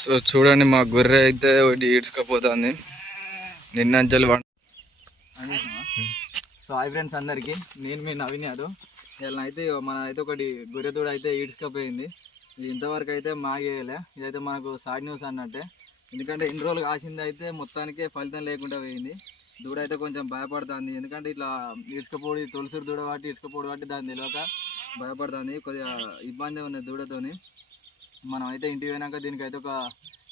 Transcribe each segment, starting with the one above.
So చూడండి, మా గొర్రె అయితే ఒకటి ఈడ్చుకపోతుంది నిన్నంచెలు. సో హాయ్ ఫ్రెండ్స్ అందరికీ, నేను మీ నవీన్ యాదవ్. ఇలా అయితే మన అయితే ఒకటి గొర్రె తోడు అయితే ఈడ్చుకపోయింది. ఇది ఇంతవరకు అయితే మాగేయలే. ఇదైతే మనకు సాడ్ న్యూస్ అన్నట్టే, ఎందుకంటే ఇన్ని రోజులు కాసింది అయితే మొత్తానికి ఫలితం లేకుండా పోయింది. దూడ అయితే కొంచెం భయపడుతుంది, ఎందుకంటే ఇట్లా ఈడ్చుకపోడి తొలసూరు దూడ కాబట్టి ఈడ్చుకపోడు కాబట్టి దాన్ని తెలియక భయపడుతుంది. కొద్దిగా ఇబ్బంది ఉన్నది దూడతోని. మనం అయితే ఇంటికి పోయినాక దీనికైతే ఒక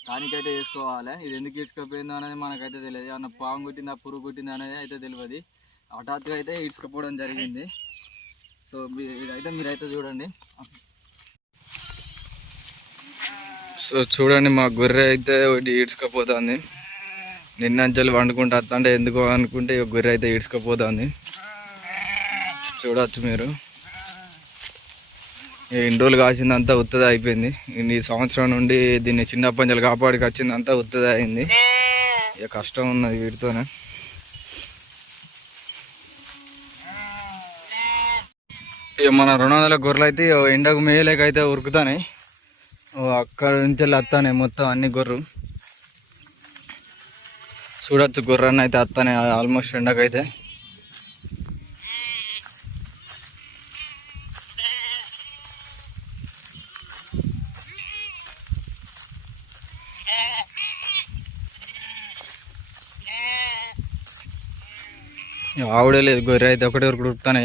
టానిక్ అయితే వేసుకోవాలి. ఇది ఎందుకు ఈడ్చుకపోయిందో అనేది మనకైతే తెలియదు. అన్న పాము కుట్టిందా పురుగు కుట్టిందా అనేది అయితే తెలియదు. హఠాత్తుగా అయితే ఈడ్చుకపోవడం జరిగింది. సో ఇదైతే మీరైతే చూడండి. సో చూడండి, మా గొర్రె అయితే ఒకటి ఈడ్చుకపోతుంది నిన్నంచెలు వండుకుంటా అంటే ఎందుకో అనుకుంటే ఈ గొర్రె అయితే ఈడ్చుకపోతుంది. చూడవచ్చు మీరు, ఇన్ని రోజులు కాసిందంతా ఉత్తది అయిపోయింది. ఈ సంవత్సరం నుండి దీన్ని చిన్న పంజలు కాపాడికి వచ్చిందంతా ఉత్తది అయింది. ఇక కష్టం ఉన్నది వీటితోనే. ఇక మన 200 గొర్రెలు అయితే ఎండకు మేయలేకైతే ఉరుకుతాయి. అక్కడ నుంచి వస్తానే మొత్తం అన్ని గొర్రెలు. చూడొచ్చు, గొర్రెని అయితే వస్తానే ఆల్మోస్ట్ ఎండకైతే. ఆవిడే లేదు, గొర్రె అయితే ఒకటే ఉరుకుడు ఉరుకుతానే.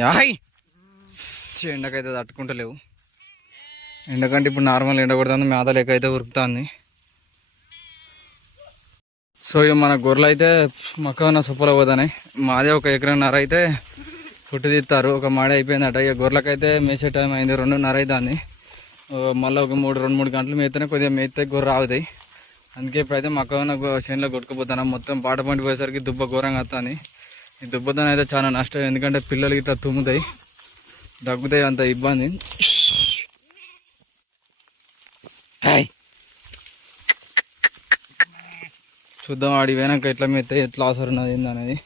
ఎండకైతే తట్టుకుంటలేవు. ఎండకంటే ఇప్పుడు నార్మల్ ఎండ కొడుతుంది, మేత లేక అయితే ఉరుకుతుంది. సో ఇక మన గొర్రెలు అయితే మక్కన సొప్పలో పోతాయి. మాదే 1.5 ఎకరం అయితే పుట్టి తీస్తారు. ఒక మాడే అయిపోయిందట. ఇక గొర్రెలకైతే మేసే టైం అయింది, 2:30 అవుతుంది. మళ్ళీ ఒక 3 గంటలు మేతనే కొద్దిగా మేతే గొర్రె ఆగుతాయి. అందుకే ఇప్పుడైతే మక్కన చేనులో కొట్టుకుపోతాను. మొత్తం పాట పండి పోయేసరికి దుబ్బ ఘోరంగా వస్తుంది. ఈ దుబ్బతో అయితే చాలా నష్టం, ఎందుకంటే పిల్లలు ఇట్లా తుమ్ముతాయి, దగ్గుతాయి, అంత ఇబ్బంది. చూద్దాం ఆడి పోయినాక ఎట్లా మెత్తే ఎట్లా అవసరం ఉన్నది ఏందనేది.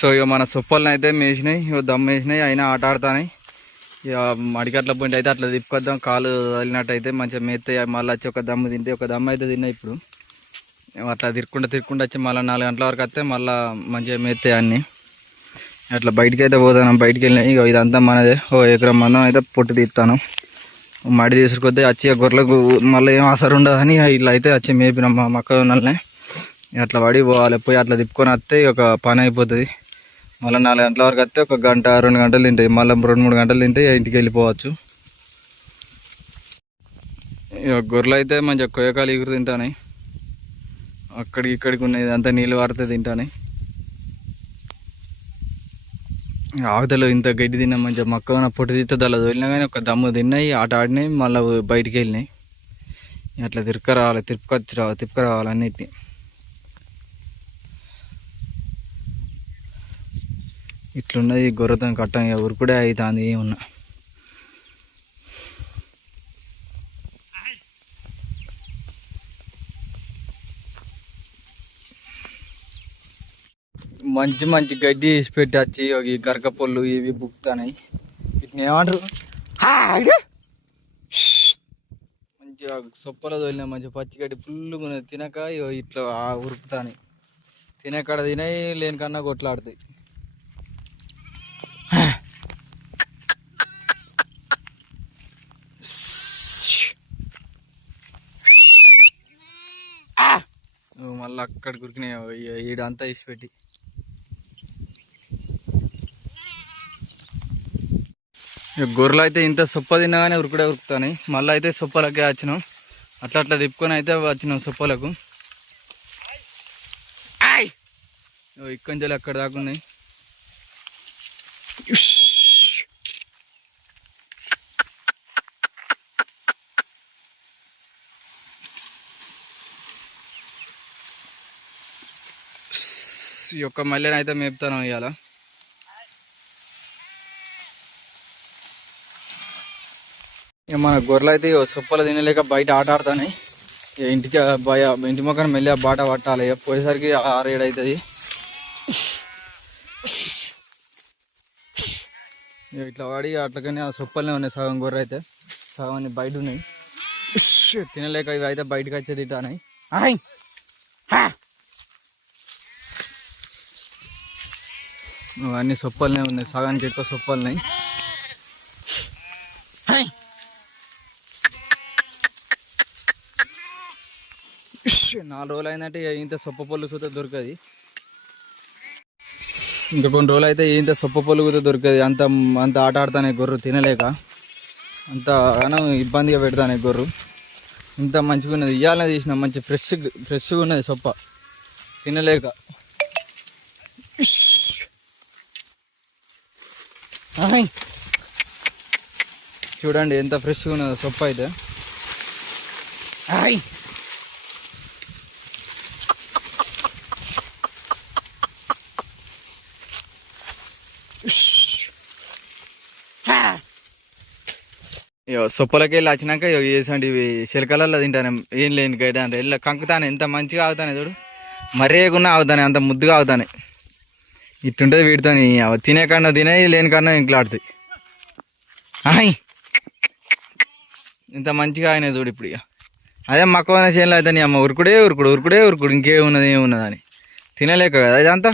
సో ఇక మన సొప్పల్ని అయితే మేసినాయి, దమ్ వేసినాయి, అయినా ఆట ఆడుతున్నాయి. ఇక మడికట్ల పోయింటి అయితే అట్లా తిప్పుకొద్దాం, కాలు వదిలినట్టు అయితే మంచిగా మేస్తాయి. మళ్ళీ వచ్చి ఒక దమ్ము తింటే, ఒక దమ్ము అయితే తిన్నాయి. ఇప్పుడు అట్లా తిరుక్కుంటూ వచ్చి మళ్ళీ 4 గంటల వరకు వస్తే మళ్ళీ మంచిగా మేస్తాయి అన్నీ. అట్లా బయటికి అయితే పోతాను. బయటికి వెళ్ళినాయి. ఇక ఇదంతా మనదే. 1 ఎకరం మందం అయితే పొట్టు తీస్తాను. మడి తీసుకొద్ది వచ్చి గొర్రెలకు మళ్ళీ ఏం అవసరం ఉండదని ఇలా అయితే వచ్చి మేపినాం మా మక్క ఉన్నల్ని. అట్లా పడి పోవాలి, పోయి అట్లా తిప్పుకొని వస్తే ఒక పని అయిపోతుంది. మళ్ళీ 4 గంటల వరకు వస్తే 1 గంట 2 గంటలు తింటాయి. మళ్ళీ 2-3 గంటలు తింటే ఇంటికి వెళ్ళిపోవచ్చు. ఇక గొర్రెలు అయితే మంచిగా కొయ్యకాలు ఎగురు తింటాయి. అక్కడికి ఇక్కడికి ఉన్నది అంతా నీళ్ళు వారితే తింటాయి. ఆవతలో ఇంత గడ్డి తిన్నా మంచిగా మక్క పొట్టు తీస్తే అలా వదిలినా కానీ ఒక దమ్ము తిన్నాయి, ఆట ఆడినాయి, మళ్ళీ బయటికి వెళ్ళినాయి. అట్లా తిప్పుకురావాలి అన్నిటిని. ఇట్లున్నది గొర్రెతో కట్టం. ఉరుకుడే అవుతుంది ఏమున్నా. మంచి గడ్డి వేసి పెట్టి వచ్చి ఈ గరక పొల్లు ఇవి బుక్కుతాయి. వీటిని ఏమంటారు, మంచిగా సొప్పలో తోలిన మంచిగా పచ్చిగడ్డి ఫుల్గా ఉన్నది. తినక ఇట్లా ఉరుకుతాయి. తినకాడ తినాయి, లేనికన్నా కొట్లాడుతాయి. మళ్ళీ అక్కడ కురికినాయి ఈడంతా ఇసి పెట్టి. గొర్రెలు అయితే ఇంత సొప్ప తిన్నగానే ఉరుకుతాయి. మళ్ళీ అయితే సొప్పలకే వచ్చినాం, అట్లా తిప్పుకొని అయితే వచ్చినాం సొప్పలకు. ఇక్కడి నుంచి అక్కడ దాకా ఉన్నాయి. ఈ యొక్క మల్లెని అయితే మేపుతాను ఇవాళ. మన గొర్రెలు అయితే సొప్పలు తినలేక బయట ఆట ఆడుతున్నాయి. ఇంటి మొక్కన మెల్లి బాట పట్టాలి. పోయేసరికి 6-7 అవుతుంది. ఇట్లా వాడి అట్లకనే ఆ సొప్పలనే ఉన్నాయి. సగం గొర్రె అయితే సగం అన్ని బయట ఉన్నాయి. తినలేక ఇవి అయితే బయటకు వచ్చే తింటాయి. అన్ని సొప్పలనే ఉన్నాయి, సగానికి ఎక్కువ సొప్పలున్నాయి. 4 రోజులు అయిందంటే ఇంత సొప్ప పొల్లు కూడా దొరకదు. ఇంకా కొన్ని రోజులు అయితే ఇంత సొప్ప పొల్లు కూడా దొరకదు. అంత ఆట ఆడుతానే గొర్రె తినలేక అంత ఇబ్బందిగా పెడతానే గొర్రె. ఇంత మంచిగా ఉన్నది ఇయ్యాలనే తీసిన, మంచి ఫ్రెష్గా ఉన్నది సొప్ప తినలేక. చూడండి ఎంత ఫ్రెష్గా ఉన్నదో సొప్ప అయితే. సొప్పలకి వెళ్ళి వచ్చినాక ఇవి చిలకలలో తింటాను. ఏం లేని గైడ్ అంటే వెళ్ళి కంకుతాను. ఎంత మంచిగా ఆగుతానే చూడు, మరేకున్నా ఆగుతానే, అంత ముద్దుగా ఆగుతానే. ఇట్టుంటుంది వీటితో. తినే కన్నా తినే, లేని కన్నా ఇంట్లో ఆడుతాయి. ఇంత మంచిగా అయినాయి చూడు. ఇప్పుడు ఇక అదే మక్కువ చేనులో అయితే నీ అమ్మ ఉరుకుడు ఇంకేమున్నది ఏమున్నదని తినలేక కదా ఇదంతా.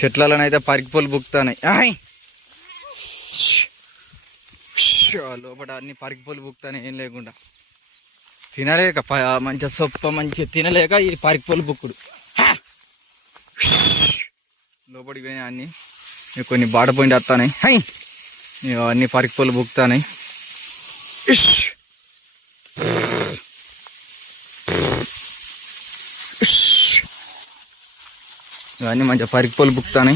చెట్లలోనైతే పరికిపోలు బుక్తాయి. లోపల అన్ని పరికిపోలు బుక్తాయి ఏం లేకుండా. తినలేక మంచిగా సొప్ప మంచిగా తినలేక ఈ పరికిపోలు బుక్కుడు. లోపలికి పోయినాయి అన్నీ. కొన్ని బాట పోయింది వస్తాయి. అన్ని పరికిపోలు బుక్తాయి. ఇవన్నీ మంచిగా పరికిపోలు బుక్తాయి.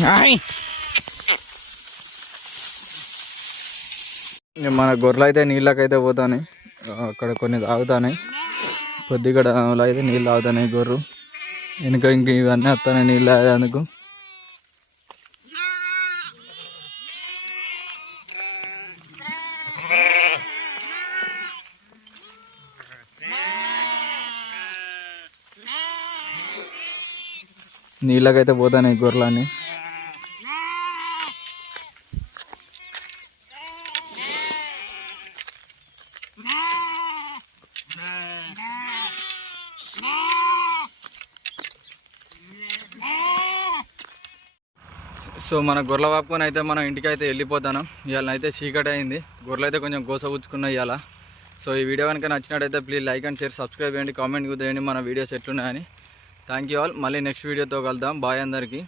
మన గొర్రెలు అయితే నీళ్ళకైతే పోతాయి. అక్కడ కొన్ని తాగుతాయి. కొద్దిగా అయితే నీళ్ళు తాగుతాయి గొర్రెలు. ఇంక ఇవన్నీ వస్తాయి నీళ్ళు తాగేందుకు. నీళ్ళకైతే పోతాయి గొర్రెలన్నీ. సో మన గొర్రెల వాపుకొని అయితే మనం ఇంటికి అయితే వెళ్ళిపోతాను. ఇవాళ అయితే చీకటి అయింది. గొర్రెలు అయితే కొంచెం గోసపుచ్చుకున్నాయి ఇవాళ. సో ఈ వీడియో కనుక నచ్చినట్టయితే please like and share, subscribe చేయండి, కామెంట్ చేయండి మన వీడియోస్ ఎట్లున్నాయని. Thank you all. మళ్ళీ నెక్స్ట్ వీడియోతో కలుద్దాం. బాయ్ అందరికీ.